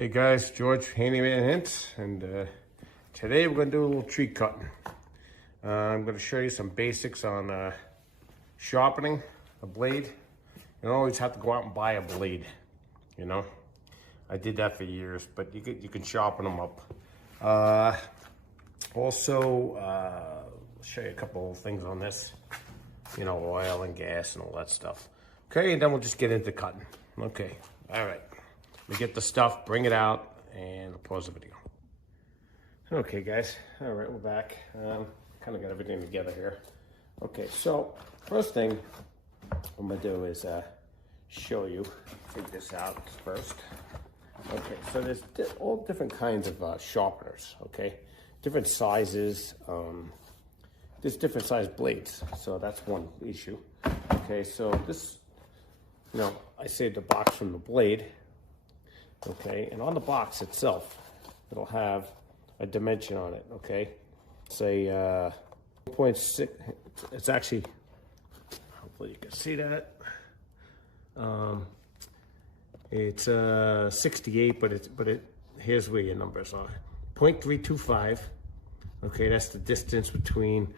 Hey guys, George, Handyman Hints, and today we're going to do a little tree cutting. I'm going to show you some basics on sharpening a blade. You don't always have to go out and buy a blade, you know. I did that for years, but you can sharpen them up. Also, I'll show you a couple of things on this, you know, oil and gas and all that stuff. Okay, and then we'll just get into cutting. Okay, all right. We get the stuff, bring it out, and I'll pause the video. Okay, guys. All right, we're back. Kind of got everything together here. Okay, so first thing I'm gonna do is show you. Take this out first. Okay, so there's all different kinds of sharpeners. Okay, different sizes. There's different size blades, so that's one issue. Okay, so this, you know, I saved a box from the blade. Okay, and on the box itself, it'll have a dimension on it. Okay, it's a 0.6. It's actually, hopefully you can see that. It's 68, but here's where your numbers are. 0.325. Okay, that's the distance between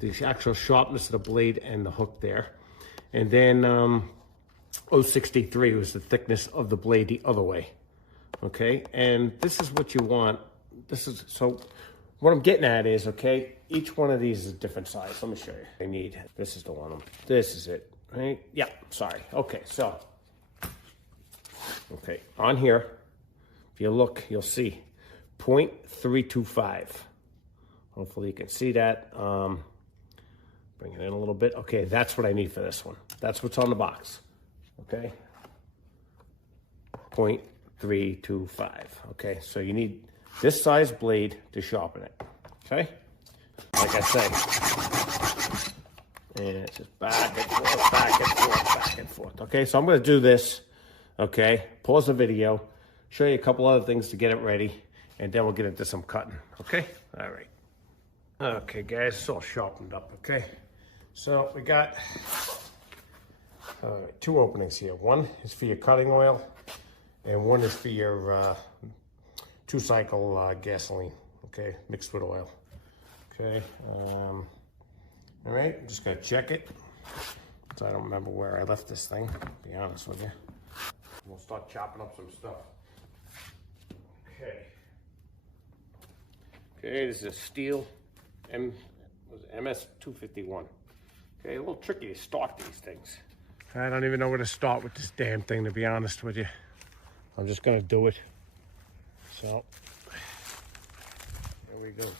the actual sharpness of the blade and the hook there, and then 0.63 was the thickness of the blade the other way. Okay, and this is what you want. So what I'm getting at is, okay, each one of these is a different size. Let me show you. This is the one. This is it, right? Yeah, sorry. Okay, so, okay, on here, if you look, you'll see 0.325. Hopefully you can see that. Bring it in a little bit. Okay, that's what I need for this one. That's what's on the box. Okay, 0.325. Okay, so you need this size blade to sharpen it. Okay, like I said, and it's just back and forth, back and forth, back and forth. Okay, so I'm going to do this. Okay, pause the video, show you a couple other things to get it ready, and then we'll get into some cutting. Okay, all right. Okay, guys, it's all sharpened up. Okay, so we got two openings here. One is for your cutting oil, and one is for your two-cycle gasoline, okay, mixed with oil. Okay, all right, I'm just gonna check it. So I don't remember where I left this thing, to be honest with you. We'll start chopping up some stuff. Okay. Okay, this is a steel MS-251. Okay, a little tricky to start these things. I don't even know where to start with this damn thing, to be honest with you. I'm just gonna do it. So, there we go.